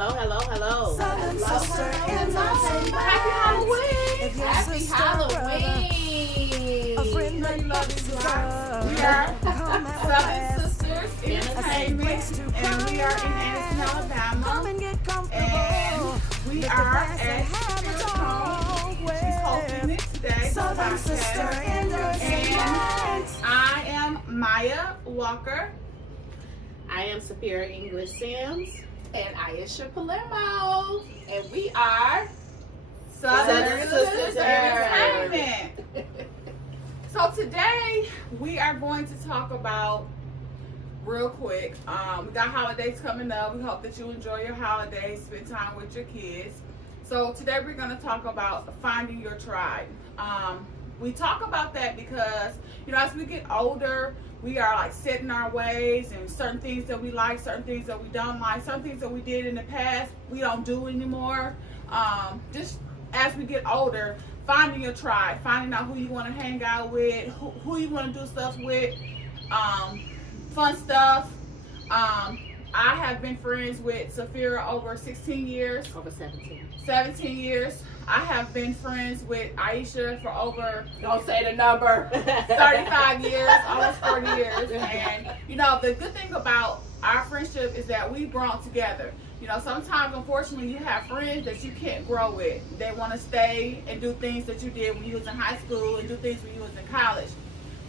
Hello, hello, hello. Southern sister and Happy Halloween. If your Happy sister, Halloween. a friend that loves you, We are come have a Southern blast. Sisters Entertainment, and we are in Anderson, Come Alabama. and get comfortable. And we Lift the are glass at and have a Spirit talk Home. She's hosting it today. Southern sister And Entertainment. I am Maya Walker. I am Sapphira English Sims. And Aisha Palermo. And we are Southern Sisters Sisters Entertainment. So today we are going to talk about, real quick, we got holidays coming up. We hope that you enjoy your holidays, spend time with your kids. So today we're going to talk about finding your tribe. We talk about that because, you know, as we get older, we are like set in our ways, and certain things that we like, certain things that we don't like, some things that we did in the past, we don't do anymore. Just as we get older, finding your tribe, finding out who you want to hang out with, who you want to do stuff with, fun stuff. I have been friends with Sapphira over 16 years. Over 17. 17 years. I have been friends with Aisha for over Don't say the number. 35 years, almost 40 years. And, you know, the good thing about our friendship is that we've grown together. You know, sometimes, unfortunately, you have friends that you can't grow with. They want to stay and do things that you did when you was in high school and do things when you was in college.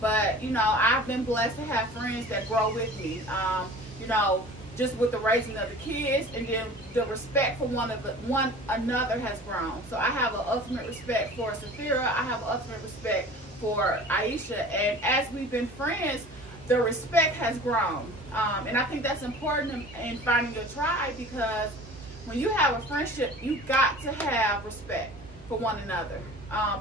But, you know, I've been blessed to have friends that grow with me. You know, just with the raising of the kids, and then the respect for one another has grown. So I have an ultimate respect for Sapphira. I have an ultimate respect for Aisha. And as we've been friends, the respect has grown. And I think that's important in finding your tribe, because when you have a friendship, you got to have respect for one another.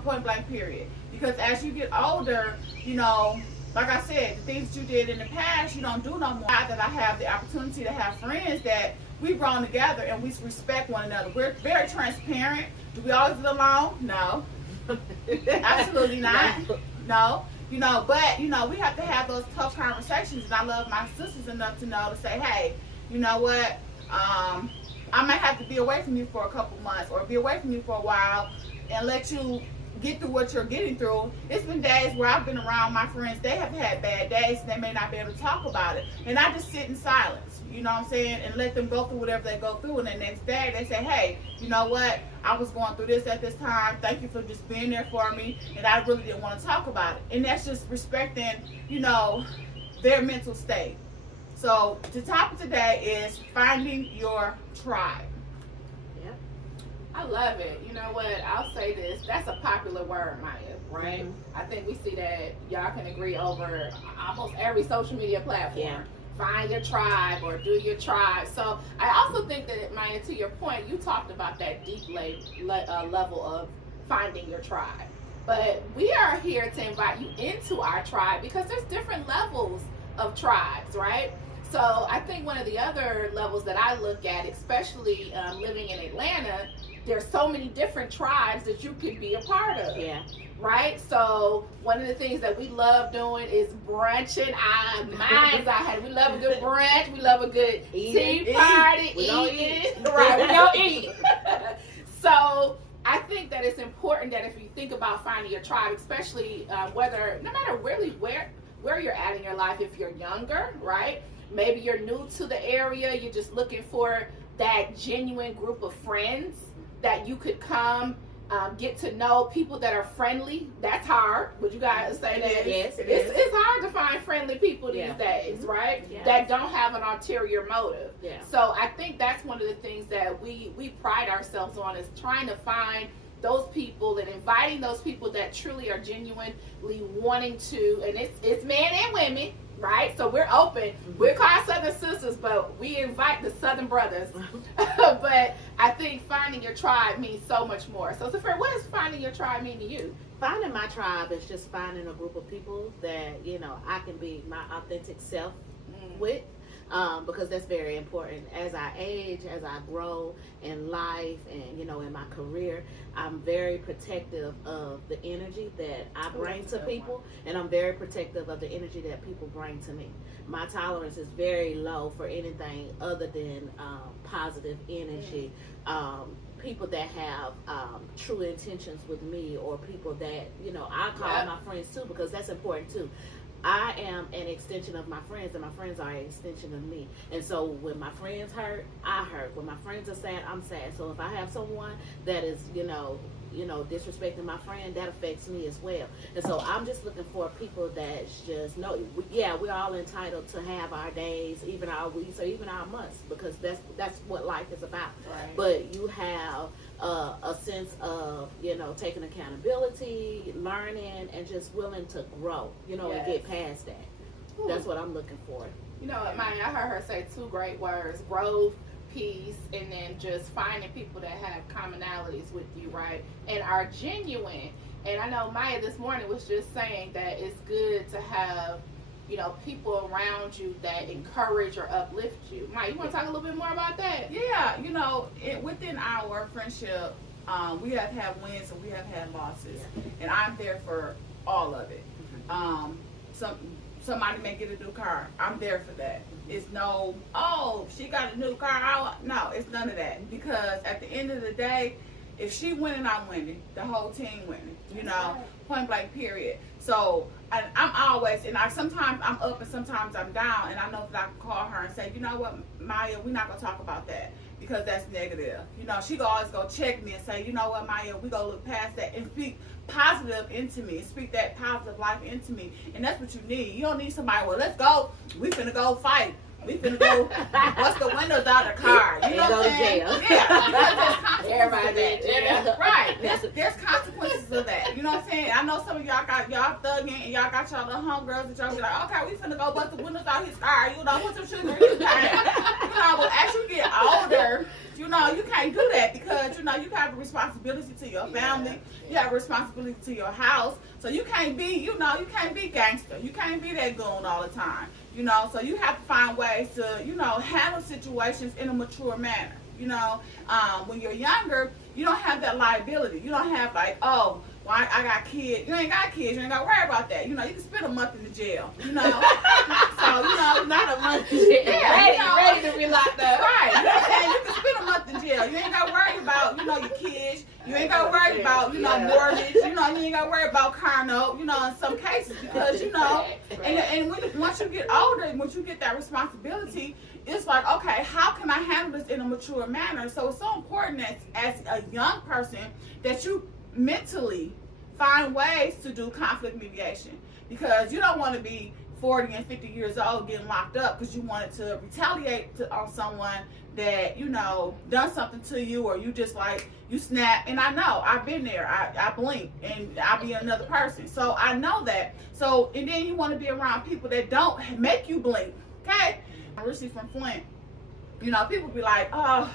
Point blank, period. Because as you get older, you know, like I said, the things you did in the past, you don't do no more. Now that I have the opportunity to have friends that we've grown together and we respect one another. We're very transparent. Do we always get along? No. Absolutely not. No. You know, but, you know, we have to have those tough conversations, and I love my sisters enough to know to say, hey, you know what, I might have to be away from you for a couple months or be away from you for a while and let you get through what you're getting through. It's been days where I've been around my friends, they have had bad days, and they may not be able to talk about it. And I just sit in silence, you know what I'm saying, and let them go through whatever they go through. And the next day they say, hey, you know what, I was going through this at this time. Thank you for just being there for me, and I really didn't want to talk about it. And that's just respecting, you know, their mental state. So the topic today is finding your tribe. I love it. You know what? I'll say this. That's a popular word, Maya, right? Mm-hmm. I think we see that y'all can agree over almost every social media platform. Yeah. Find your tribe or do your tribe. So I also think that, Maya, to your point, you talked about that deep level of finding your tribe. But we are here to invite you into our tribe because there's different levels of tribes, right? So I think one of the other levels that I look at, especially living in Atlanta, there's so many different tribes that you could be a part of. Yeah. Right? So one of the things that we love doing is brunching. We love a good brunch. We love a good tea party. We don't eat. Right, we don't eat. So I think that it's important that if you think about finding your tribe, especially no matter really where you're at in your life, if you're younger, right? Maybe you're new to the area, you're just looking for that genuine group of friends that you could come, get to know people that are friendly. That's hard. Would you guys say that? Yes, it is. It's hard to find friendly people these days, right? Yeah. That don't have an ulterior motive. Yeah. So I think that's one of the things that we pride ourselves on, is trying to find those people and inviting those people that truly are genuinely wanting to, and it's men and women, right? So we're open. We're called Southern Sisters, but we invite the Southern brothers. But I think finding your tribe means so much more. So, Sapphira, what does finding your tribe mean to you? Finding my tribe is just finding a group of people that, you know, I can be my authentic self with. because that's very important. As I age, as I grow in life and, in my career, I'm very protective of the energy that I bring to people, and I'm very protective of the energy that people bring to me. My tolerance is very low for anything other than positive energy. People that have true intentions with me, or people that, I call my friends too, because that's important too. I am an extension of my friends, and my friends are an extension of me. And so when my friends hurt, I hurt. When my friends are sad, I'm sad. So if I have someone that is, disrespecting my friend, that affects me as well. And so I'm just looking for people that just know, we're all entitled to have our days, even our weeks, or even our months, because that's what life is about. Right. But you have a sense of, taking accountability, learning, and just willing to grow, and get past that. That's what I'm looking for. You know what, Maya, I heard her say 2 great words: growth, peace, and then just finding people that have commonalities with you, right? And are genuine. And I know Maya this morning was just saying that it's good to have, people around you that encourage or uplift you. Maya, you want to talk a little bit more about that? Yeah, within our friendship, we have had wins and we have had losses, and I'm there for all of it. Somebody may get a new car, I'm there for that. It's no, she got a new car. No, it's none of that, because at the end of the day, if she winning, I'm winning. The whole team winning. Point blank, period. So I'm always, and sometimes I'm up and sometimes I'm down, and I know that I can call her and say, you know what, Maya, we're not gonna talk about that because that's negative. She can always go check me and say, you know what, Maya, we gonna look past that and speak positive into me, speak that positive life into me, and that's what you need. You don't need somebody, well, let's go, we finna go fight. We finna go bust the windows out of the car. You know what I'm saying? Jail. Yeah, because there's consequences Everybody of that. in jail. Right. There's consequences of that. You know what I'm saying? I know some of y'all got y'all thugging and y'all got y'all little homegirls that y'all be like, okay, we finna go bust the windows out his car. Put some sugar in his car. But as you get older, you can't do that, because, you have a responsibility to your family. You have a responsibility to your house. So you can't be, you can't be gangster. You can't be that goon all the time. So you have to find ways to, handle situations in a mature manner. When you're younger, you don't have that liability. You don't have like, oh, well, I got kids. You ain't got kids. You ain't got to worry about that. You can spend a month in the jail. So, not a month in jail. Yeah, ready to be locked up. Right. You know what I'm saying? You can spend a month in jail. You ain't got to worry about, your kids. You ain't got to worry about, mortgage. You ain't got to worry about car note, in some cases, because, and once you get older, once you get that responsibility, it's like, okay, how can I handle this in a mature manner? So it's so important that as a young person that you mentally find ways to do conflict mediation, because you don't want to be 40 and 50 years old getting locked up because you wanted to retaliate on someone that, done something to you, or you just like, you snap. And I know, I've been there. I blink and I'll be another person. So I know that. So, and then you want to be around people that don't make you blink, okay? Originally from Flint, people be like, oh,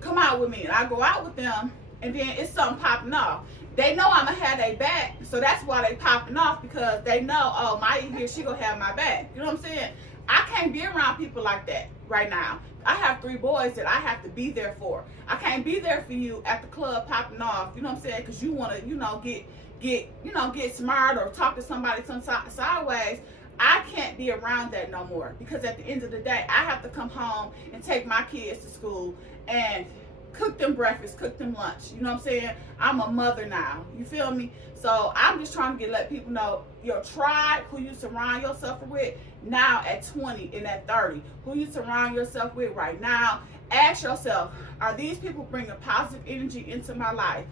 come out with me. And I go out with them, and then it's something popping off. They know I'm going to have their back, so that's why they popping off, because they know, oh, Maya here, she going to have my back. You know what I'm saying? I can't be around people like that right now. I have 3 boys that I have to be there for. I can't be there for you at the club popping off, you know what I'm saying, because you want to, get smart or talk to somebody some sideways. I can't be around that no more, because at the end of the day, I have to come home and take my kids to school and cook them breakfast, cook them lunch. You know what I'm saying? I'm a mother now. You feel me? So I'm just trying to let people know, your tribe, who you surround yourself with now at 20 and at 30, who you surround yourself with right now. Ask yourself, are these people bringing positive energy into my life?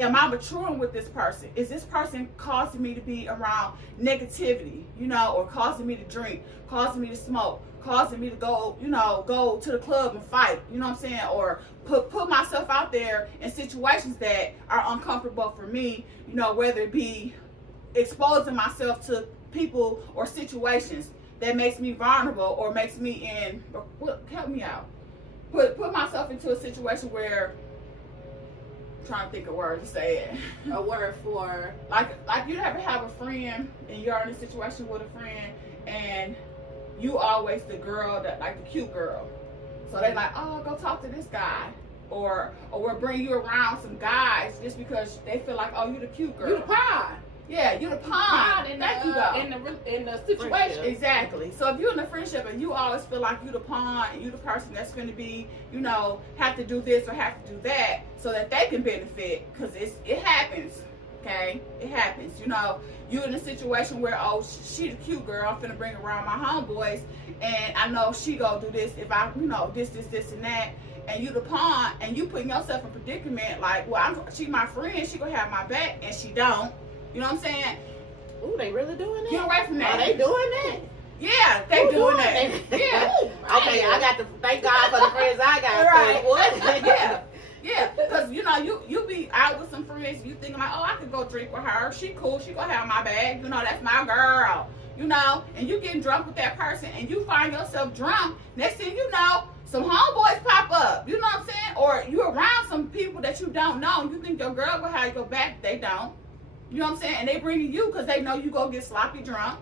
Am I maturing with this person? Is this person causing me to be around negativity, or causing me to drink, causing me to smoke, causing me to go, go to the club and fight, you know what I'm saying? Or put myself out there in situations that are uncomfortable for me, whether it be exposing myself to people or situations that makes me vulnerable or makes me help me out. Put myself into a situation where, trying to think of a word to say it. A word for, like you ever have a friend and you're in a situation with a friend and you always the girl that like the cute girl. So they like, oh, go talk to this guy. Or we'll bring you around some guys just because they feel like, oh, you the cute girl. You the pawn. Yeah, you the pawn. In There you go. in the situation. Exactly. So if you're in a friendship and you always feel like you the pawn and you the person that's going to be, you know, have to do this or have to do that so that they can benefit, because it happens. Okay, it happens. You know, you in a situation where, oh, she the cute girl, I'm finna bring around my homeboys, and I know she go do this if I, you know, this and that, and you the pawn, and you putting yourself in a predicament like, well, she my friend, she gonna have my back, and she don't. You know what I'm saying? Ooh, they really doing that? Get away from that. Are they doing that? Yeah, they doing that. Yeah. Okay, I got to thank God for the friends I got. Right. What? Yeah. Yeah, because you know, you be out with some friends, you thinking like, oh, I could go drink with her. She cool, she gonna have my bag. You know, that's my girl. You know, and you getting drunk with that person, and you find yourself drunk. Next thing you know, some homeboys pop up. You know what I'm saying? Or you around some people that you don't know, and you think your girl gonna have your back. They don't. You know what I'm saying? And they bringing you because they know you go get sloppy drunk,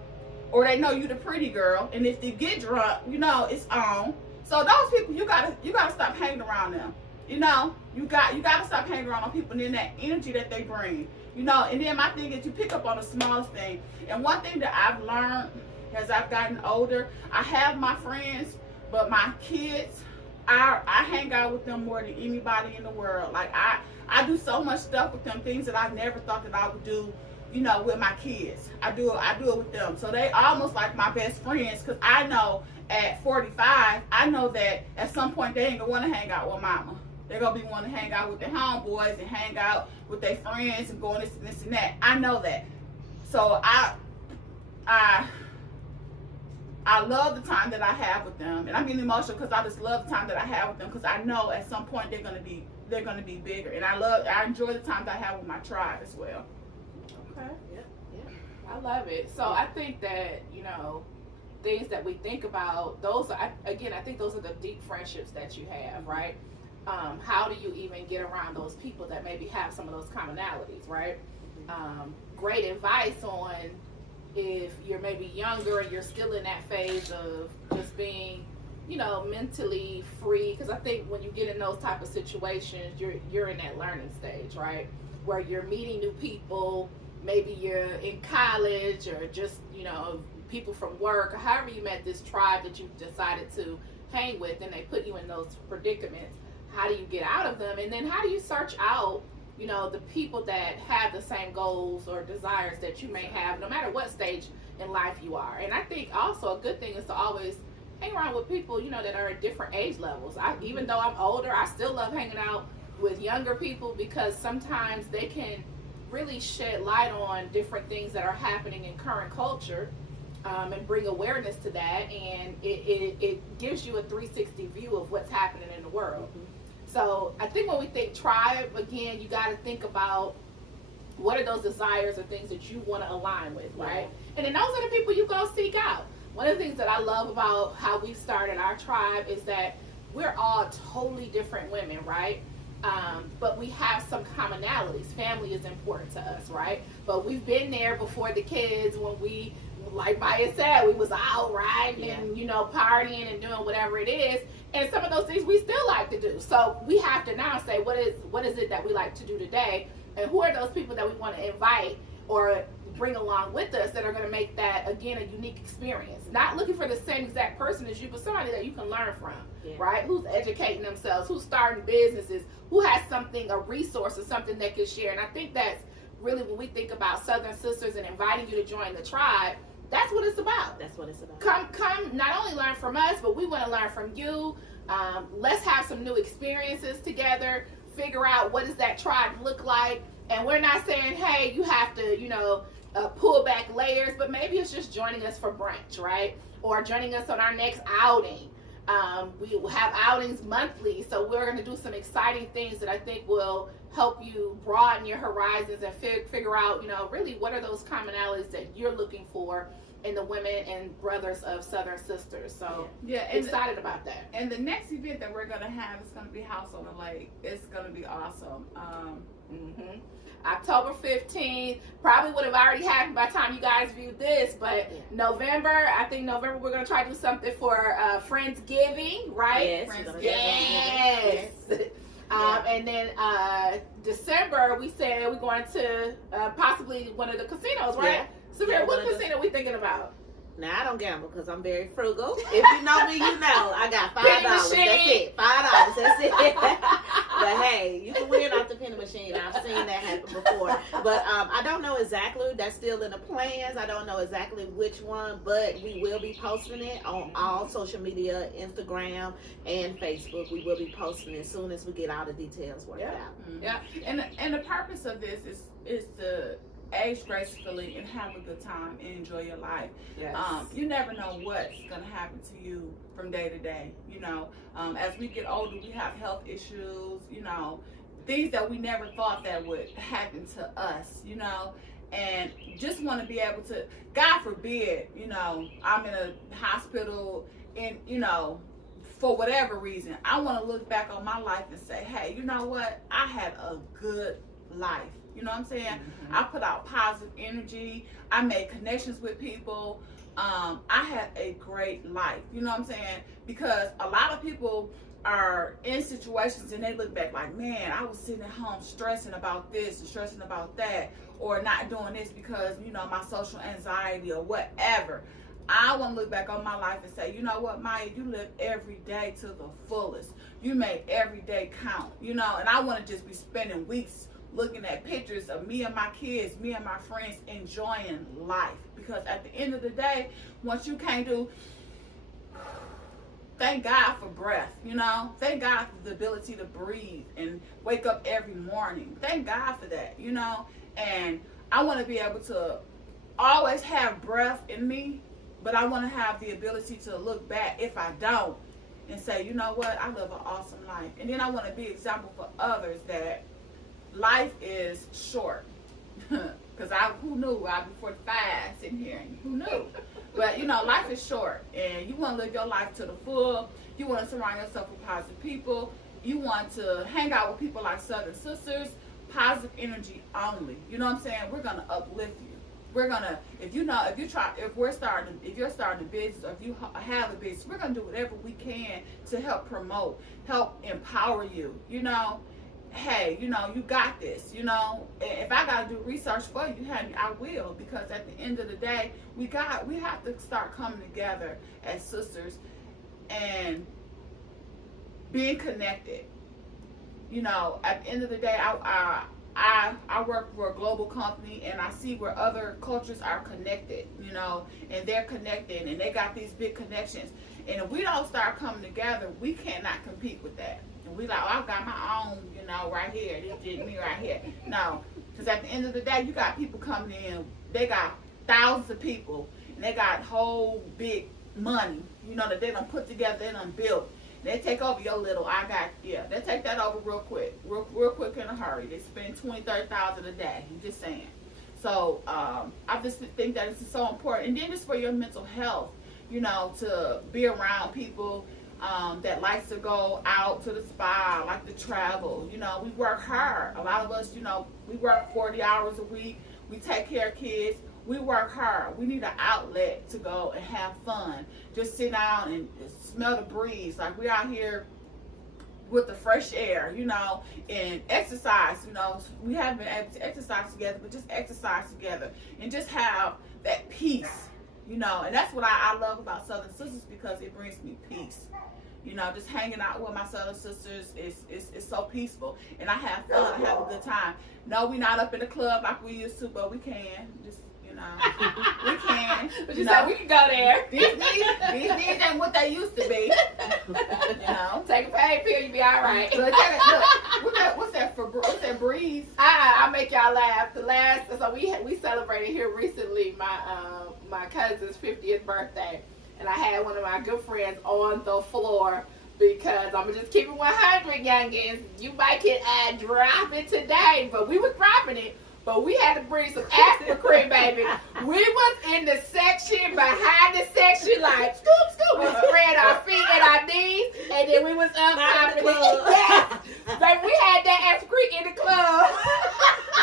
or they know you the pretty girl. And if you get drunk, you know it's on. So those people, you gotta stop hanging around them. You know, you gotta stop hanging around on people and then that energy that they bring. You know, and then my thing is you pick up on the smallest thing. And one thing that I've learned as I've gotten older, I have my friends, but my kids, I hang out with them more than anybody in the world. Like I do so much stuff with them, things that I never thought that I would do, you know, with my kids. I do it with them. So they almost like my best friends, because I know at 45, I know that at some point they ain't gonna want to hang out with mama. They're gonna be wanting to hang out with their homeboys and hang out with their friends and going this and that. I know that. So I love the time that I have with them, and I'm getting emotional because I just love the time that I have with them, because I know at some point they're gonna be bigger, and I enjoy the time that I have with my tribe as well. Okay. Yeah. I love it. So I think that, you know, things that we think about, those are, again, I think those are the deep friendships that you have, right? How do you even get around those people that maybe have some of those commonalities, right? Great advice on if you're maybe younger and you're still in that phase of just being, you know, mentally free, because I think when you get in those type of situations, you're in that learning stage, right? Where you're meeting new people, maybe you're in college, or just, you know, people from work, or however you met this tribe that you decided to hang with, and they put you in those predicaments. How do you get out of them? And then how do you search out, you know, the people that have the same goals or desires that you may have, no matter what stage in life you are? And I think also a good thing is to always hang around with people, you know, that are at different age levels. Even though I'm older, I still love hanging out with younger people, because sometimes they can really shed light on different things that are happening in current culture, and bring awareness to that, and it gives you a 360 view of what's happening in the world. So I think when we think tribe, again, you got to think about what are those desires or things that you want to align with, right? And then those are the people you go seek out. One of the things that I love about how we started our tribe is that we're all totally different women, right? But we have some commonalities. Family is important to us, right? But we've been there before the kids, when we, like Maya said, we was out riding and, you know, partying and doing whatever it is. And some of those things we still like to do. So we have to now say, what is it that we like to do today? And who are those people that we want to invite or bring along with us that are going to make that, again, a unique experience? Not looking for the same exact person as you, but somebody that you can learn from, right? Who's educating themselves, who's starting businesses, who has something, a resource or something they can share. And I think that's really when we think about Southern Sisters and inviting you to join the tribe, that's what it's about. That's what it's about. Come, not only learn from us, but we want to learn from you. Let's have some new experiences together, figure out what does that tribe look like. And we're not saying, hey, you have to, you know, pull back layers, but maybe it's just joining us for brunch, right? Or joining us on our next outing. We will have outings monthly, so we're going to do some exciting things that I think will help you broaden your horizons and figure out, you know, really what are those commonalities that you're looking for and the women and brothers of Southern Sisters. So yeah, and excited about that. And the next event that we're gonna have is gonna be House on the Lake. It's gonna be awesome. October 15th probably would have already happened by the time you guys view this, but November, I think November we're gonna try to do something for Friendsgiving, right? Yes. Yes. And then December we said we're going to possibly one of the casinos, right? Yeah. Samir, what casino we thinking about? Now I don't gamble because I'm very frugal. If you know me, you know I got $5. Penny That's machine. it. $5. That's it. But hey, you can win off the penny machine. I've seen that happen before. But I don't know exactly. That's still in the plans. I don't know exactly which one, but we will be posting it on all social media, Instagram and Facebook. We will be posting it as soon as we get all the details worked out. Yeah, and the purpose of this is to age gracefully and have a good time and enjoy your life. Yes. You never know what's gonna happen to you from day to day. You know, as we get older, we have health issues. You know, things that we never thought that would happen to us. You know, and just want to be able to. God forbid, you know, I'm in a hospital and you know, for whatever reason, I want to look back on my life and say, hey, you know what? I had a good life. You know what I'm saying? I put out positive energy. I made connections with people. I had a great life. You know what I'm saying? Because a lot of people are in situations and they look back like, man, I was sitting at home stressing about this and stressing about that, or not doing this because, you know, my social anxiety or whatever. I want to look back on my life and say, you know what, Maya, you lived every day to the fullest. You made every day count, you know, and I want to just be spending weeks looking at pictures of me and my kids, me and my friends enjoying life. Because at the end of the day, once you can't do, thank God for breath, you know. Thank God for the ability to breathe and wake up every morning. Thank God for that, you know. And I want to be able to always have breath in me, but I want to have the ability to look back if I don't and say, you know what, I live an awesome life. And then I want to be an example for others that life is short. Because who knew I'd be 45 sitting here, and who knew? But you know, life is short, and you want to live your life to the full. You want to surround yourself with positive people. You want to hang out with people like Southern Sisters. Positive energy only. You know what I'm saying? We're gonna uplift you. We're gonna, if you're starting a business, or if you have a business, we're gonna do whatever we can to help promote, help empower you. You know. Hey, you know, you got this, you know. If I got to do research for you, honey, I will, because at the end of the day, we have to start coming together as sisters and being connected. You know, at the end of the day, I work for a global company, and I see where other cultures are connected, you know, and they're connected, and they got these big connections. And if we don't start coming together, we cannot compete with that. We like, oh, I've got my own, you know, right here. This is me right here. No, because at the end of the day, you got people coming in. They got thousands of people, and they got whole big money, you know, that they done put together, they done built. They take over your little, they take that over real quick in a hurry. They spend $20,000-$30,000 a day. I'm just saying. So I just think that it's so important. And then just for your mental health, you know, to be around people that likes to go out to the spa, like to travel. You know, we work hard. A lot of us, you know, we work 40 hours a week. We take care of kids. We work hard. We need an outlet to go and have fun. Just sit down and smell the breeze. Like we out here with the fresh air, you know, and exercise. You know, we haven't been able to exercise together, but just exercise together and just have that peace, you know. And that's what I love about Southern Sisters, because it brings me peace. You know, just hanging out with my Southern Sisters is so peaceful, and I have fun. I have a good time. No, we're not up in the club like we used to, but we can. Just, you know, we can. But you said we can go there. These days ain't what they used to be. You know, take a pain pill, you be all right. Look, what's that breeze? I'll make y'all laugh. So we celebrated here recently my cousin's 50th birthday. And I had one of my good friends on the floor, because I'm going to just keep it 100, youngins. You might get drop it today, but we was dropping it. but we had to bring some aspirin cream, baby. We was in the section behind the section, like scoop, scoop. We spread our feet and our knees, and then we was up top of the yes. Baby, we had that aspirin cream in the club.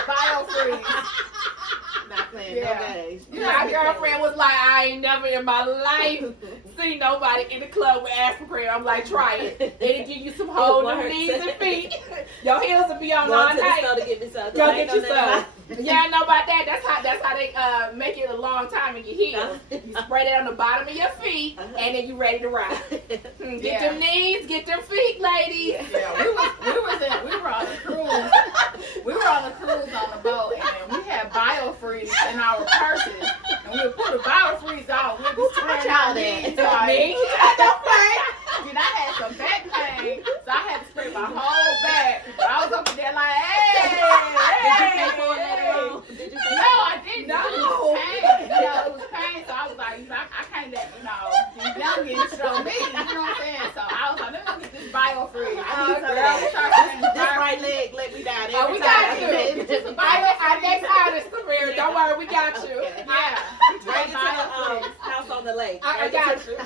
Biofreeze. Not playing Yeah. no games. My girlfriend was like, I ain't never in my life seen nobody in the club with aspirin cream. I'm like, try it. It'll give you some hold on your knees and feet. Your heels will be on all Going to the night. store to get me something. Go get you some. Yeah, I know about that. That's how they make it a long time in your heels. You spray that on the bottom of your feet, and then you ready to ride. Get Yeah. them knees, get them feet, ladies. Yeah, we were on a cruise. We were on a cruise on the boat, and we had biofreeze in our purses, and we would put the biofreeze out. We would taught spraying y'all our that? knees. Me? Then I had some back pain, so I had to spray my whole back. But I was up there like, hey, Did you No, I didn't. No. It was pain. It was pain. So I was like, I can't let, these youngins show me. You know what I'm saying? So I was like, let me go get this biofreeze. This right leg let me down. Oh, we every got time. you. Our next artist career. Don't worry, we got you. Okay. Yeah. Bring it to the house on the lake. I got you.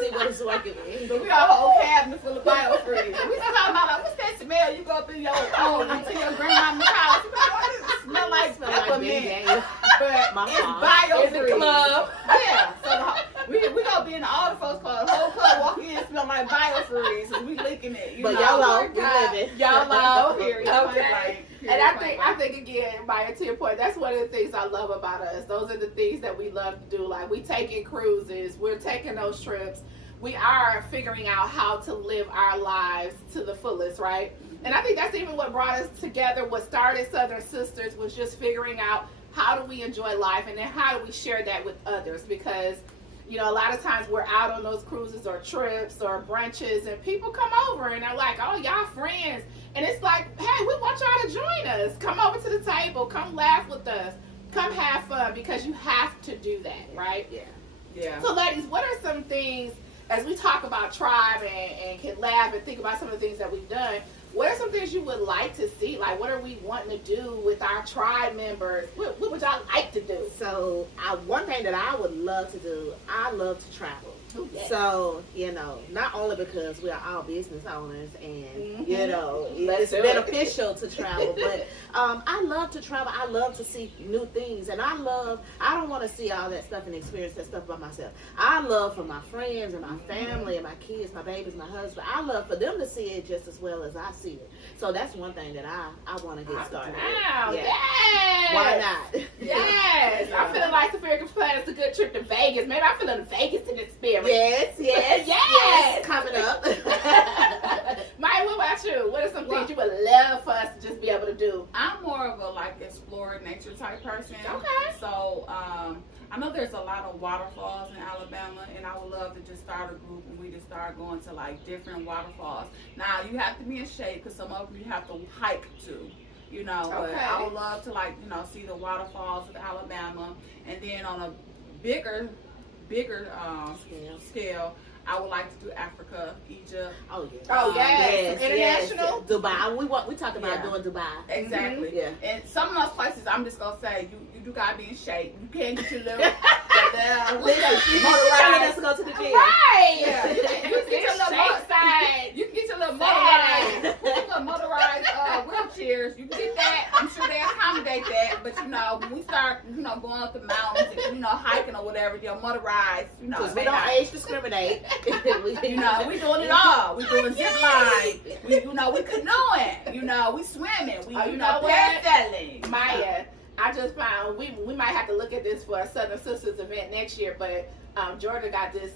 See what it's working with. So we got a whole cabinet full of biofreeze. We was talking about like, what's that smell? You go through your into your grandmama's house. You know, what does it smell like? Smell like Peppermint. Big Game. But My it's mom. biofreeze. In the club. Yeah. So we gonna be in the all the folks club. The whole club walk in and smell like biofreeze, and we licking it. You But know? YOLO, we living. YOLO. Period. Okay. Period. And I think again, Maya, to your point, that's one of the things I love about us. Those are the things that we love to do. Like we taking cruises, we're taking those trips. We are figuring out how to live our lives to the fullest, right? And I think that's even what brought us together. What started Southern Sisters was just figuring out how do we enjoy life, and then how do we share that with others? Because a lot of times we're out on those cruises or trips or brunches, and people come over and they're like, oh, y'all friends. And it's like, hey, we want y'all to join us. Come over to the table. Come laugh with us. Come have fun, because you have to do that, right? Yeah. Yeah. So, ladies, what are some things, as we talk about tribe and can laugh and think about some of the things that we've done, what are some things you would like to see? Like, what are we wanting to do with our tribe members? What would y'all like to do? So, one thing that I would love to do, I love to travel. Ooh, yes. So, not only because we are all business owners and, Let's it's do it. beneficial to travel, but I love to travel. I love to see new things. And I don't want to see all that stuff and experience that stuff by myself. I love for my friends and my family and my kids, my babies, my husband. I love for them to see it just as well as I see it. So that's one thing that I want to get started with. Wow, Yeah. yes. Why not? Yes. Yeah. I'm feeling like Saphira can plan us a good trip to Vegas. Maybe I'm feeling Vegas in the spirit. Yes. Yes. Coming up. Maya, what about you? What are some things you would love for us to just be able to do? I'm more of a explore nature type person. Okay. So I know there's a lot of waterfalls in Alabama, and I would love to just start a group and we just start going to different waterfalls. Now you have to be in shape because some of them you have to hike to. But I would love to see the waterfalls of Alabama, and then on a bigger scale, I would like to do Africa, Egypt. Oh yeah. Oh, yes. International? Yes. Dubai. We talked about Yeah. doing Dubai. Exactly. Yeah. And some of those places, I'm just gonna say, you do gotta be in shape. You can't get your little She's telling us to go to the gym. Right. Yeah. You can get your little Shake side. You can get your little Saturday. motorized wheelchairs. You can get that. I'm sure they accommodate that. But when we start, going up the mountains and hiking or whatever, they're motorized. Because they we don't got- age discriminate. we doing it all. We doing zip line. We canoeing. We swimming. We Oh, you know what? parasailing. Maya, I just found we might have to look at this for a Southern Sisters event next year, but Georgia got this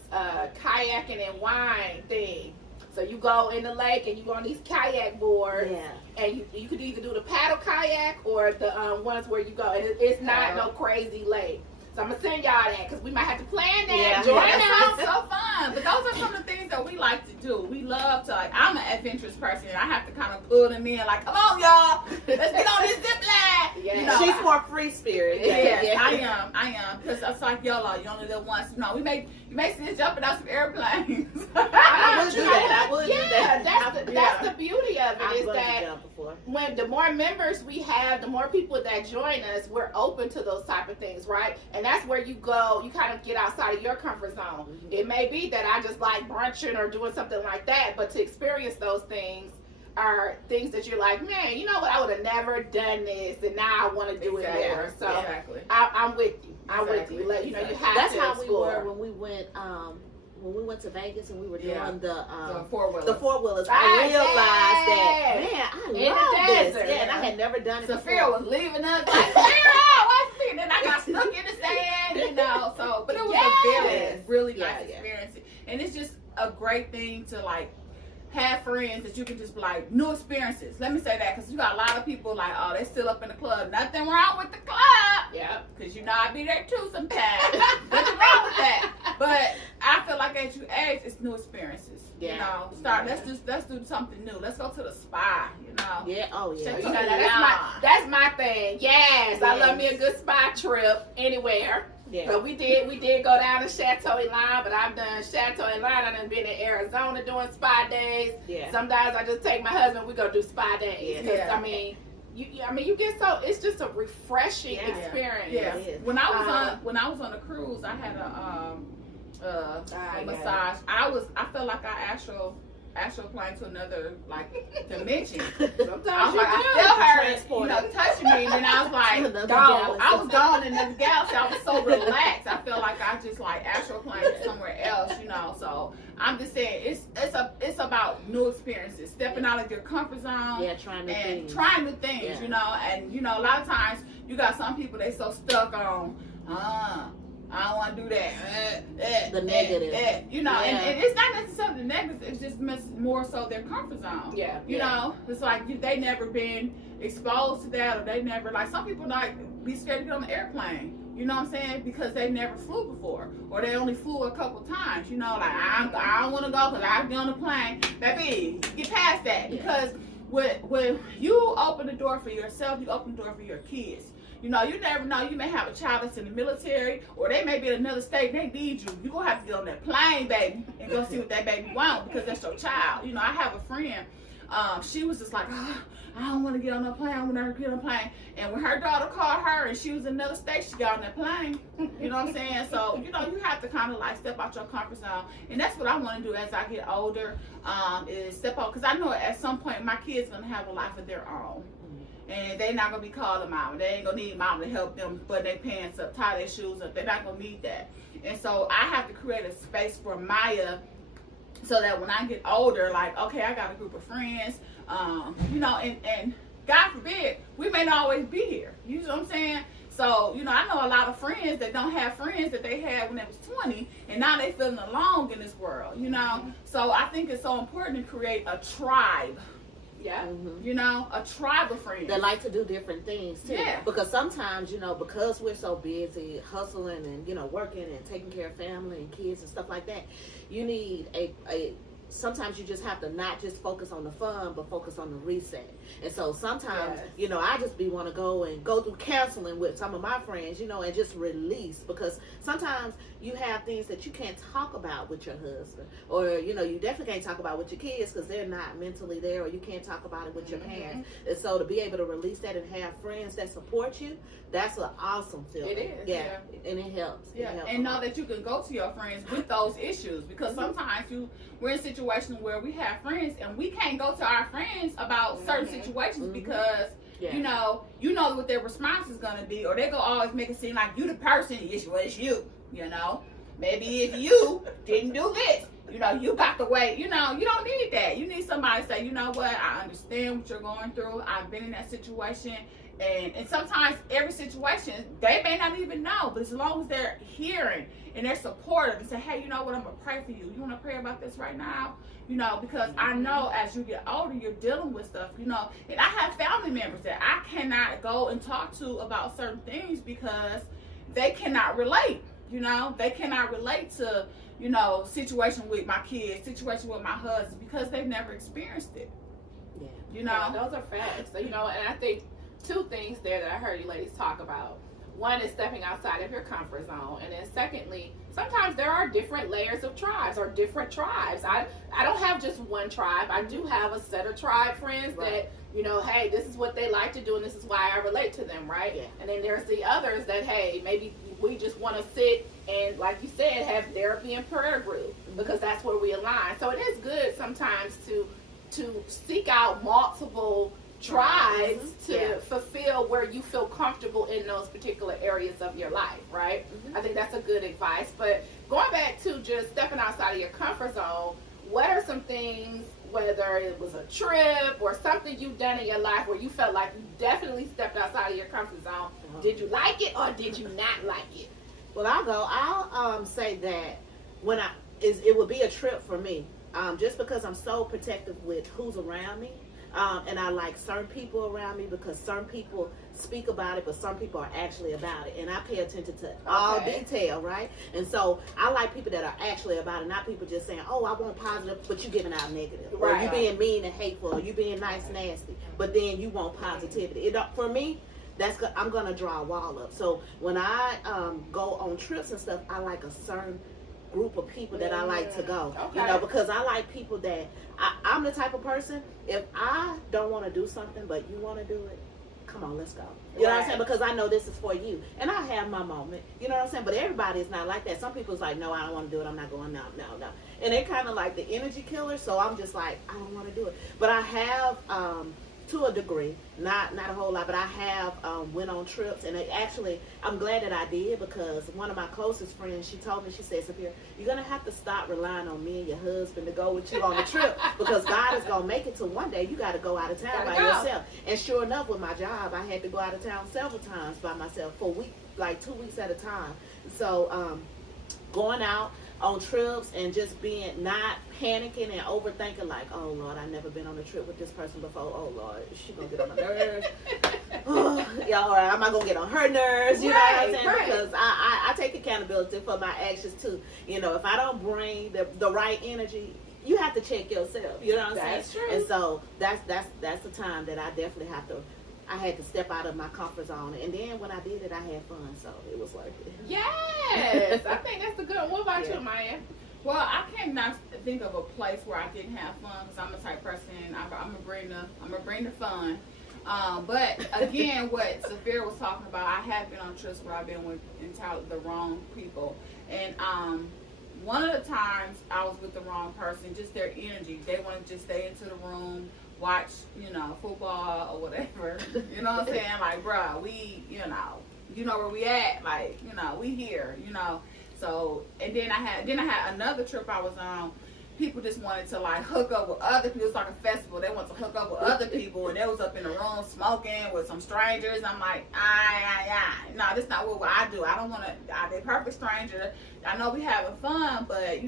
kayaking and wine thing. So you go in the lake and you go on these kayak boards, Yeah. and you could either do the paddle kayak or the ones where you go. And it's not no crazy lake. So I'm gonna send y'all that because we might have to plan that. Yeah. Join That us. sounds so fun. But those are some of the things that we like to do. We love to I'm an adventurous person. I have to kind of pull them in come on y'all, let's get on this zip line. Yeah. She's more free spirit. Yes, Yeah. I am. Because it's like YOLO, you only live once. You may see us jumping out some airplanes. I would do that. I would do Yeah, that. that's the beauty of it. I've Is loved to that jump before. when the more members we have, the more people that join us, we're open to those type of things, right? And that's where you go, you kind of get outside of your comfort zone. Mhm. It may be that I just like brunching or doing something like that, but to experience those things are things that you're like, man, you know what, I would have never done this, and now I want to do it more. So Exactly. I'm with you. I'm with Exactly. you. Like, you know, you have That's to how we explore. were when we went to Vegas and we were doing The the four-wheelers. four-wheelers. Ah, I realized yeah. that, man, I In the love this. desert. Yeah, and I had never done it Sophia before. was leaving us like, Sarah, what's this? And then I got stuck in the sand, you know. So, but it was Yes. a very, really Yeah, nice yeah. experience. And it's just a great thing to like have friends that you can just be like, new experiences. Let me say that, because you got a lot of people like, oh, they still up in the club. Nothing wrong with the club. Yeah. Because you know I be there too sometimes. Nothing wrong with that. But I feel like as you age, it's new experiences. You Yeah. know, let's do something new. Let's go to the spa. You know. Yeah, oh yeah. Check You it know, out. that's my thing. Yes, I love Yes. me a good spa trip anywhere. Yeah. So we did go down to Chateau Elan, but I've done Chateau Elan. I done been in Arizona doing spa days. Yeah. Sometimes I just take my husband. We go do spa days. 'Cause, Yeah. I mean, you get so it's just a refreshing Yeah. experience. Yeah. It is. When I was on a cruise, I had a massage. I felt like I astral plane to another like dimension. Sometimes I was you like, I do. felt her, Transported. touching me, and then I was like, Another gone. galaxy. I was gone in another galaxy. I was so relaxed. I felt like I just like astral plane somewhere else, you know. So I'm just saying, it's about new experiences, stepping out of your comfort zone. Yeah, trying new And things. trying new things, Yeah. you know, and you know, a lot of times you got some people they so stuck on, I don't want to do that. The negative. You know, Yeah. and it's not necessarily the negative. It's just more so their comfort zone. Yeah. You know, it's like they never been exposed to that, or they never like some people like be scared to get on the airplane. You know what I'm saying? Because they never flew before, or they only flew a couple times. You know, like I don't want to go because I get on the plane. Baby, get past that. Yeah. Because when you open the door for yourself, you open the door for your kids. You know, you never know. You may have a child that's in the military, or they may be in another state and they need you. You're going to have to get on that plane, baby, and go see what that baby wants, because that's your child. You know, I have a friend. She was just like, I don't want to get on the plane. I want to get on the plane. And when her daughter called her and she was in another state, she got on that plane. You know what I'm saying? So, you know, you have to kind of like step out your comfort zone. And that's what I want to do as I get older, is step out. Because I know at some point my kids going to have a life of their own. And they're not going to be calling mama. They ain't going to need mama to help them put their pants up, tie their shoes up. They're not going to need that. And so I have to create a space for Maya so that when I get older, like, okay, I got a group of friends, you know, and God forbid, we may not always be here. You know what I'm saying? So, you know, I know a lot of friends that don't have friends that they had when they was 20, and now they feeling alone in this world, you know? So I think it's so important to create a tribe. Yeah. You know, a tribe of friends. That like to do different things too. Yeah. Because sometimes, you know, because we're so busy hustling and, you know, working and taking care of family and kids and stuff like that, you need sometimes you just have to not just focus on the fun, but focus on the reset. And so sometimes, Yes. you know, I just want to go through counseling with some of my friends, you know, and just release, because sometimes you have things that you can't talk about with your husband, or, you know, you definitely can't talk about with your kids because they're not mentally there, or you can't talk about it with your parents. And so to be able to release that and have friends that support you, that's an awesome feeling. It is, Yeah. And it helps. Yeah, It helps and a know lot. that you can go to your friends with those issues, because sometimes we're in situations where we have friends and we can't go to our friends about certain situations because Yeah. you know what their response is gonna be, or they go always make it seem like you the person. It's you. You know, maybe if you didn't do this, you know, you got the way. You know, you don't need that. You need somebody to say, you know what, I understand what you're going through. I've been in that situation. And sometimes every situation, they may not even know, but as long as they're hearing and they're supportive and say, hey, you know what, I'm going to pray for you. You want to pray about this right now? You know, because I know as you get older, you're dealing with stuff, you know. And I have family members that I cannot go and talk to about certain things because they cannot relate, you know. They cannot relate to, you know, situation with my kids, situation with my husband, because they've never experienced it, Yeah. you know. Yeah, those are facts. So, you know, and I think two things there that I heard you ladies talk about. one is stepping outside of your comfort zone, and then secondly, sometimes there are different layers of tribes or different tribes. I don't have just one tribe. I do have a set of tribe friends that, you know, hey, this is what they like to do and this is why I relate to them, right? Yeah. And then there's the others that, hey, maybe we just want to sit and, like you said, have therapy and prayer group because that's where we align. So it is good sometimes to seek out multiple tribes to fulfill where you feel comfortable in those particular areas of your life, right? I think that's a good advice. But going back to just stepping outside of your comfort zone, what are some things, whether it was a trip or something you've done in your life where you felt like you definitely stepped outside of your comfort zone? Did you like it or did you not like it? Well, I'll say that it would be a trip for me, just because I'm so protective with who's around me. And I like certain people around me because certain people speak about it, but some people are actually about it. And I pay attention to all detail, right? And so I like people that are actually about it, not people just saying, oh, I want positive, but you giving out negative. Or you being mean and hateful, or you being nice and nasty, but then you want positivity. For me, I'm going to draw a wall up. So when I go on trips and stuff, I like a certain group of people that I like to go, you know, because I like people that I'm the type of person, if I don't want to do something but you want to do it, come on, let's go. You know what I'm saying? Because I know this is for you, and I have my moment, you know what I'm saying? But everybody is not like that. Some people's like, no, I don't want to do it, I'm not going, no, and they kind of like the energy killer. So I'm just like, I don't want to do it. But I have to a degree, not a whole lot, but I have went on trips, and I'm glad that I did, because one of my closest friends, she told me, she said, Sophia, you're gonna have to stop relying on me and your husband to go with you on the trip, because God is gonna make it to one day you got to go out of town by yourself. And sure enough, with my job, I had to go out of town several times by myself for like 2 weeks at a time. So going out on trips and just not panicking and overthinking, like, oh Lord, I've never been on a trip with this person before. Oh Lord, is she gonna get on my nerves? Or am I gonna get on her nerves? You know what I'm saying? Because I take accountability for my actions too. You know, if I don't bring the right energy, you have to check yourself. You know what I'm saying? That's true. And so that's the time that I definitely I had to step out of my comfort zone, and then when I did it, I had fun, so it was worth it. Yes, I think that's a good one. What about you, Maya? Well, I cannot think of a place where I didn't have fun, because I'm the type of person, I'm gonna bring the fun. But again, what Sophia was talking about, I have been on trips where I've been with entirely the wrong people, and one of the times I was with the wrong person, just their energy. They want to just stay into the room, watch, football or whatever. You know what I'm saying? Like, bruh, we, you know where we at. Like, we here. So, and then I had another trip I was on. People just wanted to like hook up with other people. It was like a festival. They wanted to hook up with other people, and they was up in the room smoking with some strangers. I'm like, no, this not what I do. I don't want to. They perfect stranger. I know we having fun, but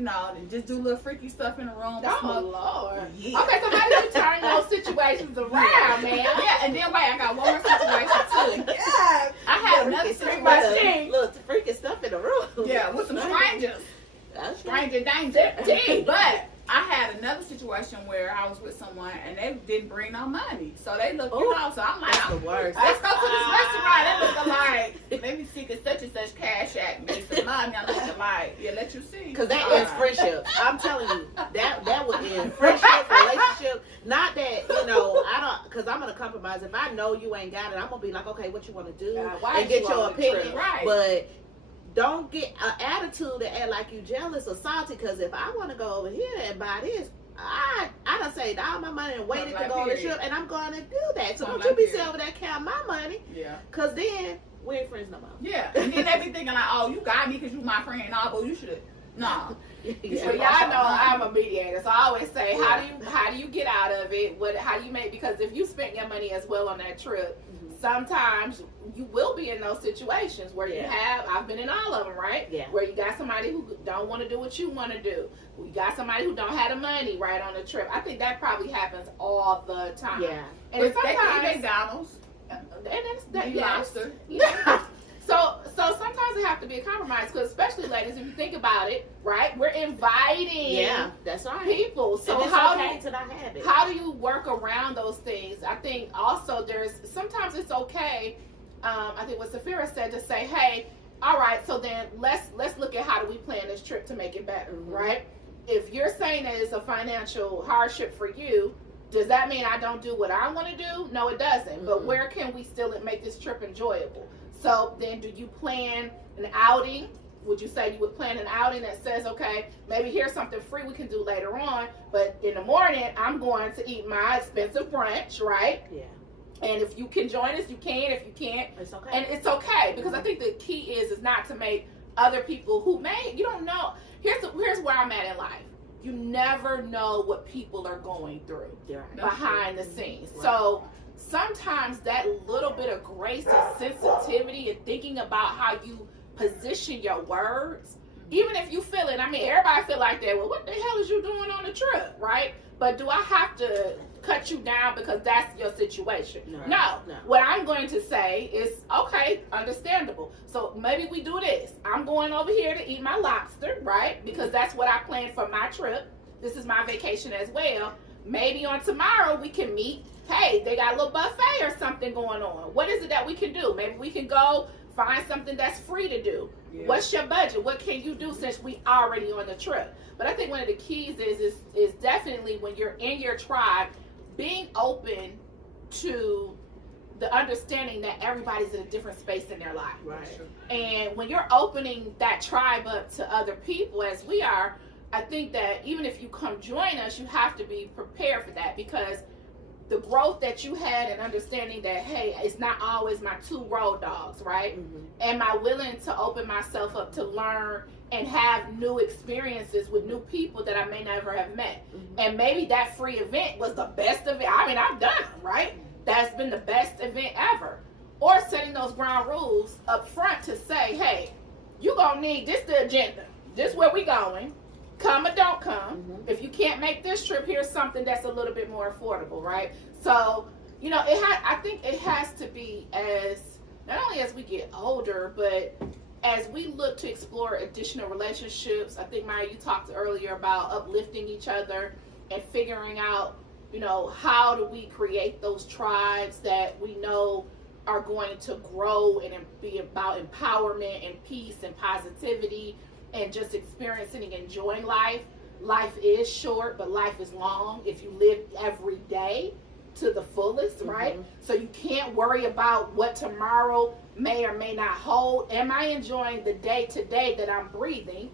just do little freaky stuff in the room. Oh Lord. Yeah. Okay, so how do you turn those situations around, man? Yeah, and then wait, I got one more situation too. Yeah, I had another situation. Look, freaky stuff in the room. Yeah, with some strangers. That's Stranger danger. But I had another situation where I was with someone and they didn't bring no money. So they looked, so I'm like, that's the worst. Let's go to this restaurant. They looking like, let me see, cause such and such cash at me some money. I'm looking like, yeah, let you see. Cause that ends friendship. I'm telling you, that would end friendship, relationship. Not that, I don't, cause I'm gonna compromise. If I know you ain't got it, I'm gonna be like, okay, what you wanna do? And get your opinion. Right. But don't get an attitude to act like you jealous or salty, because if I want to go over here and buy this, I done saved all my money and waited to go on the trip, and I'm going to do that. So don't you be sitting over there counting my money, because then we ain't friends no more. Yeah, and then they be thinking like, oh, you got me because you my friend. No, but you should. No. Well, y'all know I'm a mediator, so I always say, how do you get out of it? How do you make? Because if you spent your money as well on that trip, sometimes you will be in those situations where you have, I've been in all of them, right? Yeah. Where you got somebody who don't want to do what you want to do. You got somebody who don't have the money right on the trip. I think that probably happens all the time. Yeah. And But sometimes, McDonald's. and that's Lobster. Yeah. So sometimes it have to be a compromise, because especially ladies, if you think about it, right? We're inviting that's right. people. So and it's okay to not have it. how do you work around those things? I think also sometimes it's okay I think what Safira said, to say, hey, all right, so then let's look at how do we plan this trip to make it better, right? If you're saying that it's a financial hardship for you, does that mean I don't do what I want to do? No, it doesn't. But where can we still make this trip enjoyable? So then do you plan an outing? Would you say you would plan an outing that says, okay, maybe here's something free we can do later on, but in the morning, I'm going to eat my expensive brunch, right? Yeah. And if you can join us, you can. If you can't, It's okay. and it's okay, because I think the key is not to make other people who you don't know. Here's where I'm at in life. You never know what people are going through behind the scenes. Right. So sometimes that little bit of grace and sensitivity and thinking about how you position your words, even if you feel it. I mean, everybody feel like that. Well, what the hell is you doing on the trip, right? But do I have to cut you down because that's your situation? No. What I'm going to say is, okay, understandable. So maybe we do this. I'm going over here to eat my lobster, right? Because that's what I planned for my trip. This is my vacation as well. Maybe on tomorrow we can meet. Hey, they got a little buffet or something going on. What is it that we can do? Maybe we can go find something that's free to do. Yeah. What's your budget? What can you do since we already on the trip? But I think one of the keys is definitely when you're in your tribe, being open to the understanding that everybody's in a different space in their life. Right. And when you're opening that tribe up to other people, as we are, I think that even if you come join us, you have to be prepared for that, because the growth that you had and understanding that, hey, it's not always my two road dogs, right? Am I willing to open myself up to learn and have new experiences with new people that I may never have met? And maybe that free event was the best event. I mean, I've done them, right? That's been the best event ever. Or setting those ground rules up front to say, hey, you gonna need this the agenda. This where we going. Come or don't come. If you can't make this trip, here's something that's a little bit more affordable, right? So, you know, I think it has to be, as not only as we get older, but as we look to explore additional relationships. I think, Maya, you talked earlier about uplifting each other and figuring out, you know, how do we create those tribes that we know are going to grow and be about empowerment and peace and positivity and just experiencing and enjoying life. Life is short, but life is long if you live every day to the fullest, right? So you can't worry about what tomorrow may or may not hold. Am I enjoying the day to day that I'm breathing?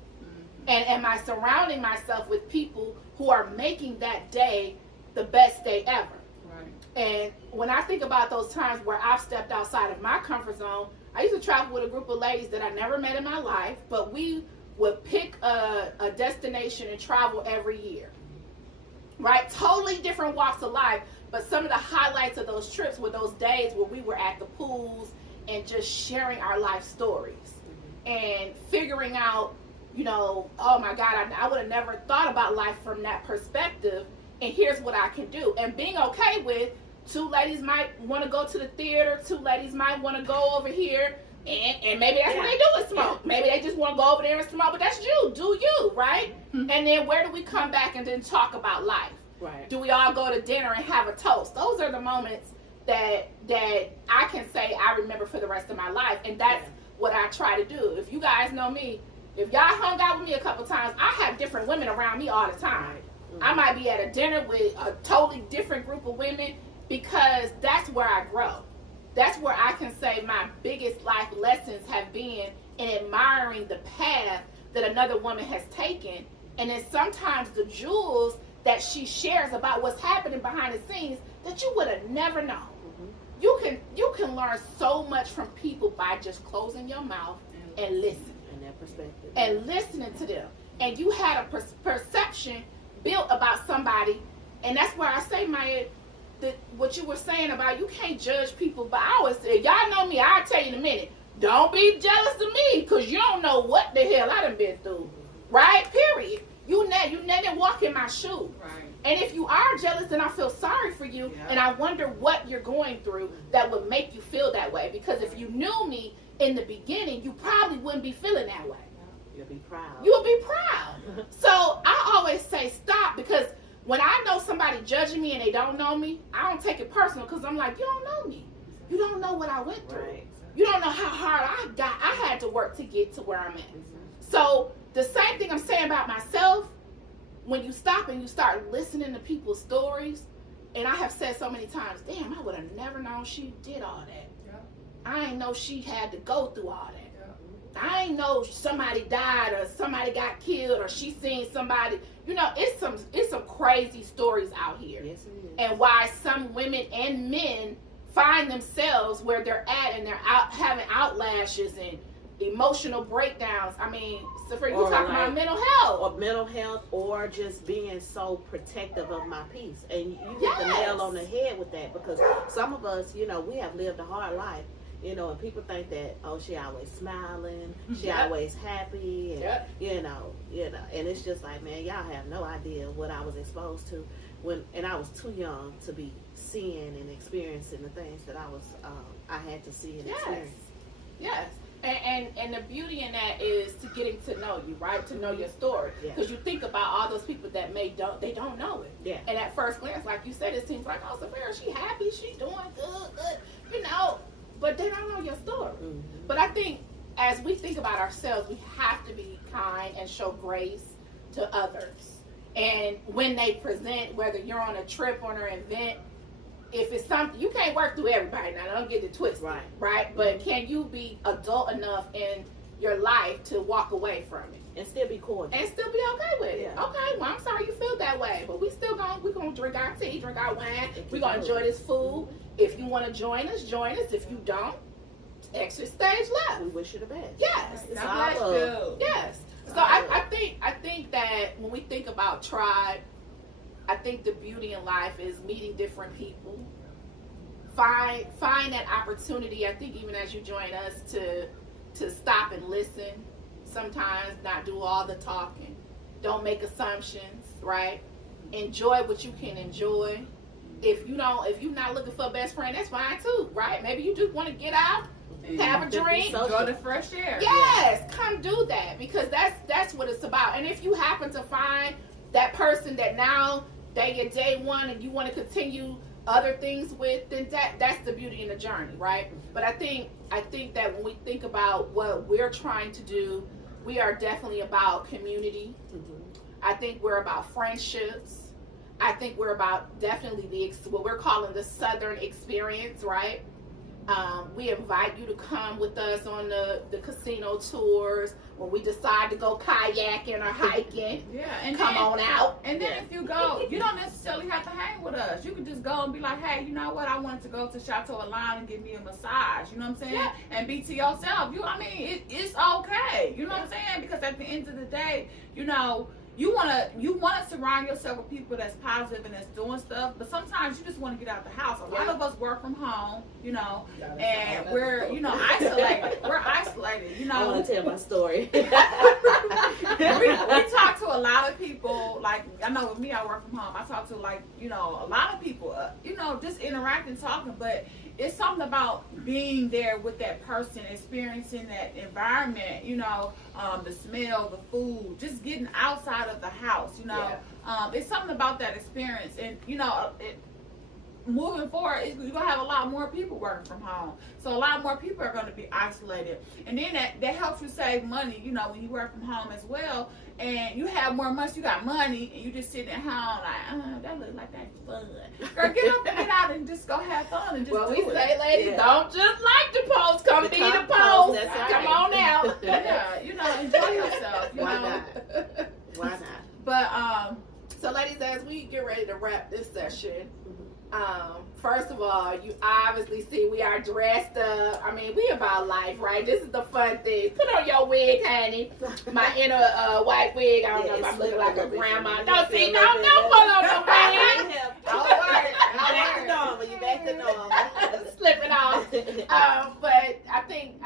And am I surrounding myself with people who are making that day the best day ever? Right. And when I think about those times where I've stepped outside of my comfort zone, I used to travel with a group of ladies that I never met in my life, but we would pick a destination and travel every year, right? Totally different walks of life, but some of the highlights of those trips were those days where we were at the pools and just sharing our life stories and figuring out, you know, oh my God, I would have never thought about life from that perspective, and here's what I can do. And being okay with, two ladies might want to go to the theater, two ladies might want to go over here, and maybe that's what they do is smoke. Maybe they just want to go over there and smoke, but that's you. Do you, right? And then where do we come back and then talk about life? Right. Do we all go to dinner and have a toast? Those are the moments that I can say I remember for the rest of my life, and that's what I try to do. If you guys know me, if y'all hung out with me a couple times, I have different women around me all the time. I might be at a dinner with a totally different group of women, because that's where I grow. That's where I can say my biggest life lessons have been in admiring the path that another woman has taken. And then sometimes the jewels that she shares about what's happening behind the scenes that you would have never known. You can learn so much from people by just closing your mouth and listening. And that perspective. And listening to them. And you had a perception built about somebody. And that's where I say, Maya, what you were saying about you can't judge people. But I always say, y'all know me, I'll tell you in a minute, don't be jealous of me, because you don't know what the hell I done been through. Right? Period. You never walk in my shoes. Right. And if you are jealous, then I feel sorry for you. Yeah. And I wonder what you're going through that would make you feel that way. Because if you knew me in the beginning, you probably wouldn't be feeling that way. You'll be proud. You'll be proud. So I always say stop, because when I know somebody judging me and they don't know me, I don't take it personal, because I'm like, you don't know me. You don't know what I went through. Right. You don't know how hard I had to work to get to where I'm at. So the same thing I'm saying about myself, when you stop and you start listening to people's stories, and I have said so many times, damn, I would have never known she did all that. Yeah. I ain't know she had to go through all that. Yeah. I ain't know somebody died or somebody got killed or she seen somebody. You know, it's some crazy stories out here. Yes, it is. And why some women and men find themselves where they're at, and they're out having outlashes and emotional breakdowns. I mean, so for you Or talking about mental health. or mental health, or just being so protective of my peace. And you hit the Yes. nail on the head with that, because some of us, you know, we have lived a hard life, you know, and people think that, oh, she always smiling, she Yep. always happy, and Yep. you know, and it's just like, man, y'all have no idea what I was exposed to and I was too young to be seeing and experiencing the things that I had to see and Yes. experience. Yes. And the beauty in that is to getting to know you, right? To know your story. Yeah. Because you think about all those people that they don't know it. Yeah. And at first glance, like you said, it seems like, oh, Safira, she happy, she doing good, you know, but they don't know your story. Mm-hmm. But I think as we think about ourselves, we have to be kind and show grace to others. And when they present, whether you're on a trip or an event, if it's something, you can't work through everybody. Now, don't get it twisted, right? But can you be adult enough in your life to walk away from it And still be cordial. and still be okay with it? Yeah. Okay, well, I'm sorry you feel that way, but we're gonna drink our tea, drink our wine. And We're keep gonna enjoy moving. this food. If you want to join us, join us. If you don't, exit stage left. We wish you the best. Yes, It's God all bless love. you. yes. So I think that when we think about tribe, I think the beauty in life is meeting different people. Find that opportunity. I think even as you join us to stop and listen. Sometimes not do all the talking. Don't make assumptions, right? Enjoy what you can enjoy. If you're not looking for a best friend, that's fine too, right? Maybe you just want to get out, have a drink. Go to fresh air. Yes, come do that, because that's what it's about. And if you happen to find that person that now they get day one and you want to continue other things with, then that's the beauty in the journey, right? But I think that when we think about what we're trying to do, we are definitely about community. Mm-hmm. I think we're about friendships. I think we're about definitely what we're calling the Southern experience, right? We invite you to come with us on the casino tours when we decide to go kayaking or hiking. Yeah, and Come then, on out. And then if you go, you don't necessarily have to hang with us. You could just go and be like, hey, you know what? I wanted to go to Chateau Alon and give me a massage. You know what I'm saying? Yeah. And be to yourself. It's okay. You know what I'm saying? Because at the end of the day, you know, you wanna surround yourself with people that's positive and that's doing stuff, but sometimes you just want to get out the house. A lot of us work from home, you know, and we're, you know, isolated. We're isolated, you know. I want to tell my story. we talk to a lot of people. Like, I know with me, I work from home. I talk to, like, you know, a lot of people, you know, just interacting, talking, but it's something about being there with that person, experiencing that environment, you know, the smell, the food, just getting outside of the house, you know. It's something about that experience. And, you know, moving forward, you're going to have a lot more people working from home. So a lot more people are going to be isolated. And then that helps you save money, you know, when you work from home as well. And you have more money, you got money, and you just sitting at home like, that looks like that's fun. Girl, get up and get out and just go have fun and just Well, do we it. say, ladies, Yeah. don't just like the post, come be the Come post. that's right. Come on out. Yeah, you know, enjoy yourself, you Why know. not? Why not? But, So, ladies, as we get ready to wrap this session, first of all, you obviously see we are dressed up. I mean, we about life, right? This is the fun thing. Put on your wig, honey. My inner white wig. I don't know if I'm looking like a grandma. Don't put on the wig. I'll work. Back to normal. You back to normal. Slipping off. But I think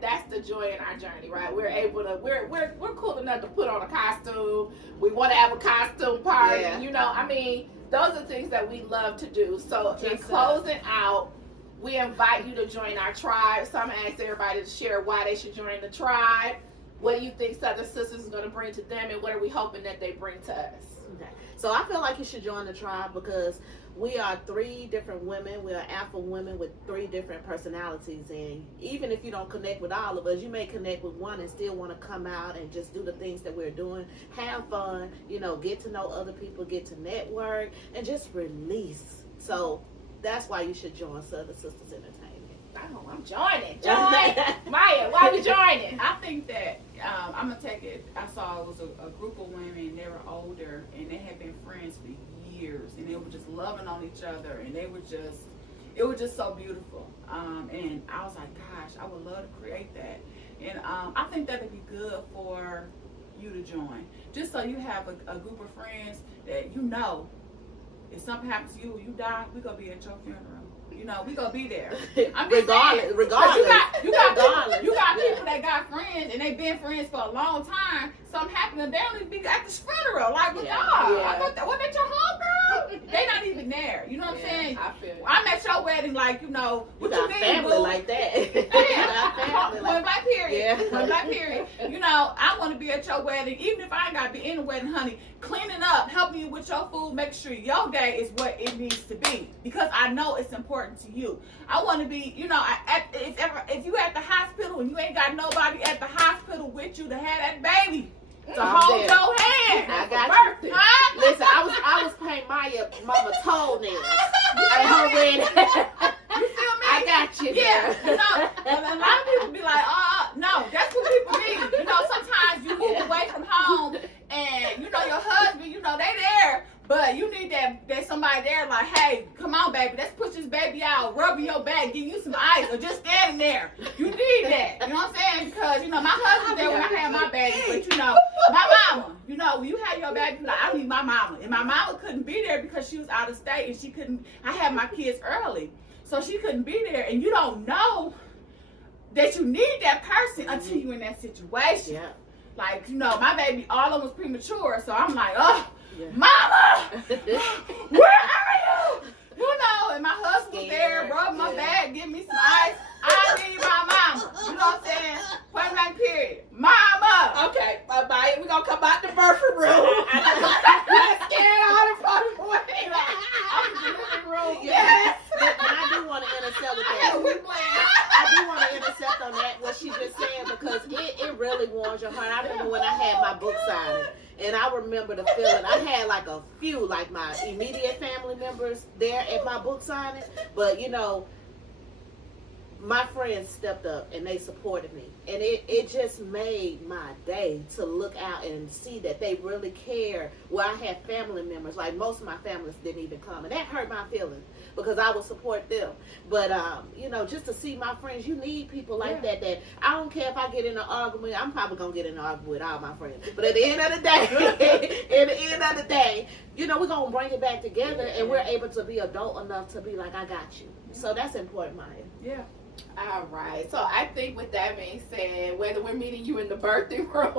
that's the joy in our journey, right? We're able to we're cool enough to put on a costume. We want to have a costume party. Yeah. You know, I mean, those are things that we love to do. So in Yes, closing out, we invite you to join our tribe. So I'm gonna ask everybody to share why they should join the tribe. What do you think Southern Sisters is going to bring to them, and what are we hoping that they bring to us? Okay. So I feel like you should join the tribe because we are 3 different women. We are alpha women with 3 different personalities. And even if you don't connect with all of us, you may connect with one and still want to come out and just do the things that we're doing. Have fun, get to know other people, get to network, and just release. So that's why you should join Southern Sisters Entertainment. Oh, I'm joining. Join. Maya, why you joining? I think that I'm gonna take it. I saw it was a group of women. They were older and they had been friends for years, and they were just loving on each other, and it was just so beautiful. And I was like, gosh, I would love to create that. And I think that would be good for you to join, just so you have a group of friends that if something happens to you, you die, we gonna be at your funeral. We gonna be there. Regardless. You got people that got friends and they've been friends for a long time. Something happened and they don't even be at the funeral. Like, with y'all. Wasn't that your homegirl? They not even there. You know what I'm saying? I feel you. I'm at your wedding, like, what you got mean, family boo? like that. Point blank period. Yeah. Point blank period. I want to be at your wedding, even if I ain't got to be in the wedding, honey. Cleaning up, helping you with your food, make sure your day is what it needs to be, because I know it's important to you. I want to be, if you at the hospital and you ain't got nobody at the hospital with you to have that baby to hold your hand. I got you. Huh? Listen, I was painting mama toenails at her wedding. You feel me? I got you. Yeah, and a lot of people be like, no, that's what people need. Sometimes you move away from home and, your husband, they there, but you need that somebody there like, hey, come on, baby, let's push this baby out, rubbing your back, give you some ice, or just standing there. You need that. You know what I'm saying? Because, my husband's there when I had my baby, but, my mama, when you had your baby, you're like, I need my mama. And my mama couldn't be there because she was out of state and I had my kids early. So she couldn't be there, and you don't know that you need that person until you're in that situation. Yeah. Like, my baby, all of them was premature, so I'm like, Mama, where are you? And my husband was there, rubbed my back, give me some ice. I need my mama. You know what I'm saying? Point blank period. Mama. Okay, bye-bye. We're going to come out the birthing room. I'm scared all the fucking way. I'm in the living room. Yes. But I do want to intercept with that. I do want to intercept on that, what she just said, because it really warms your heart. I remember when I had my book signing, and I remember the feeling. I had like a few, like my immediate family members there at my book signing, but my friends stepped up and they supported me, and it just made my day to look out and see that they really care. Well, I had family members, like most of my families didn't even come, and that hurt my feelings because I would support them. But just to see my friends, you need people like that I don't care if I get in an argument. I'm probably gonna get in an argument with all my friends, but at the end of the day, we're gonna bring it back together, and we're able to be adult enough to be like, I got you. So that's important, Maya. Yeah. All right. So I think with that being said, whether we're meeting you in the birthing room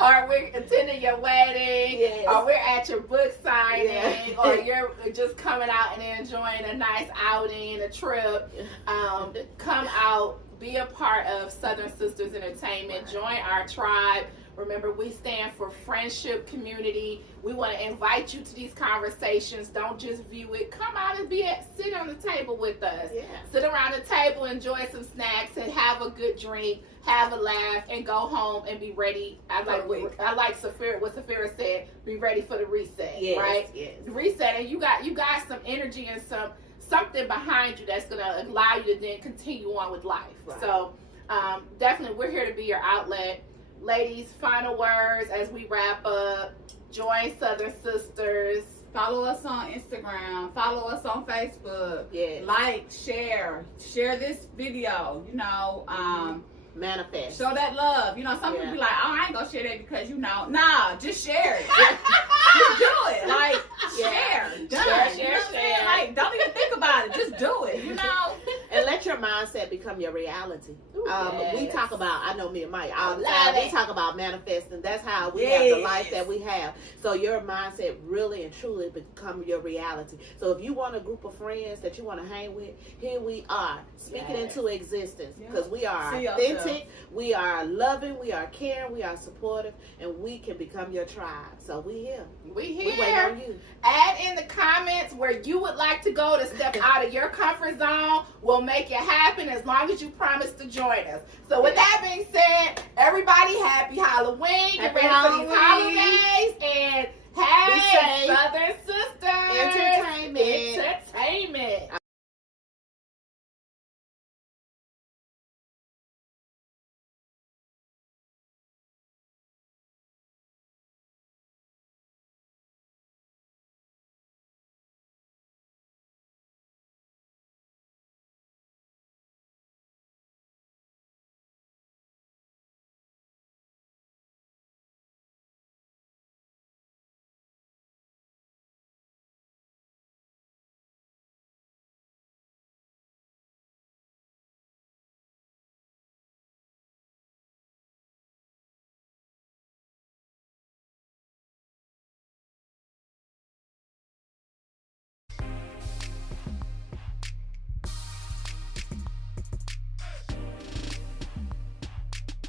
or we're attending your wedding or we're at your book signing or you're just coming out and enjoying a nice outing, a trip, come out, be a part of Southern Sisters Entertainment, join our tribe. Remember, we stand for friendship, community. We want to invite you to these conversations. Don't just view it. Come out and sit on the table with us. Yeah. Sit around the table, enjoy some snacks, and have a good drink, have a laugh, and go home and be ready. I like what Safira said. Be ready for the reset, right? Yes. The reset, and you got some energy and something behind you that's gonna allow you to then continue on with life. Right. So definitely, we're here to be your outlet. Ladies, final words as we wrap up. Join Southern Sisters. Follow us on Instagram. Follow us on Facebook. Yes. Like, share this video. Manifest. Show that love. Some people be like, I ain't gonna share that because nah, just share it. Just do it. Like, share. Done. Share. Like, don't even think about it. Just do it. And let your mindset become your reality. Ooh, We yes. talk about, I know me and Mike, all the Love time, we it. talk about manifesting. That's how we have the life Yes. that we have. So your mindset really and truly become your reality. So if you want a group of friends that you want to hang with, here we are, speaking Yes. into existence, Yeah. because we are See authentic, yourself. we are loving, we are caring, we are supportive, and we can become your tribe. So we here. We We waiting here. on you. Add in the comments where you would like to go to step out of your comfort zone. We'll make it happen as long as you promise to join us. So with that being said, everybody happy Halloween. Get Happy ready for these Halloween. holidays. And Be hey, safe. Southern Sisters. Entertainment. Entertainment.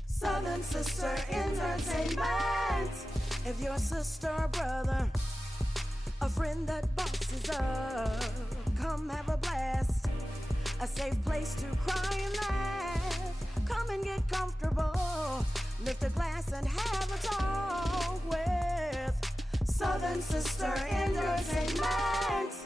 Southern Sister Entertainment. If your sister or brother, a friend that bosses up, come have a blast. A safe place to cry and laugh. Come and get comfortable. Lift a glass and have a talk with Southern Sister Entertainment.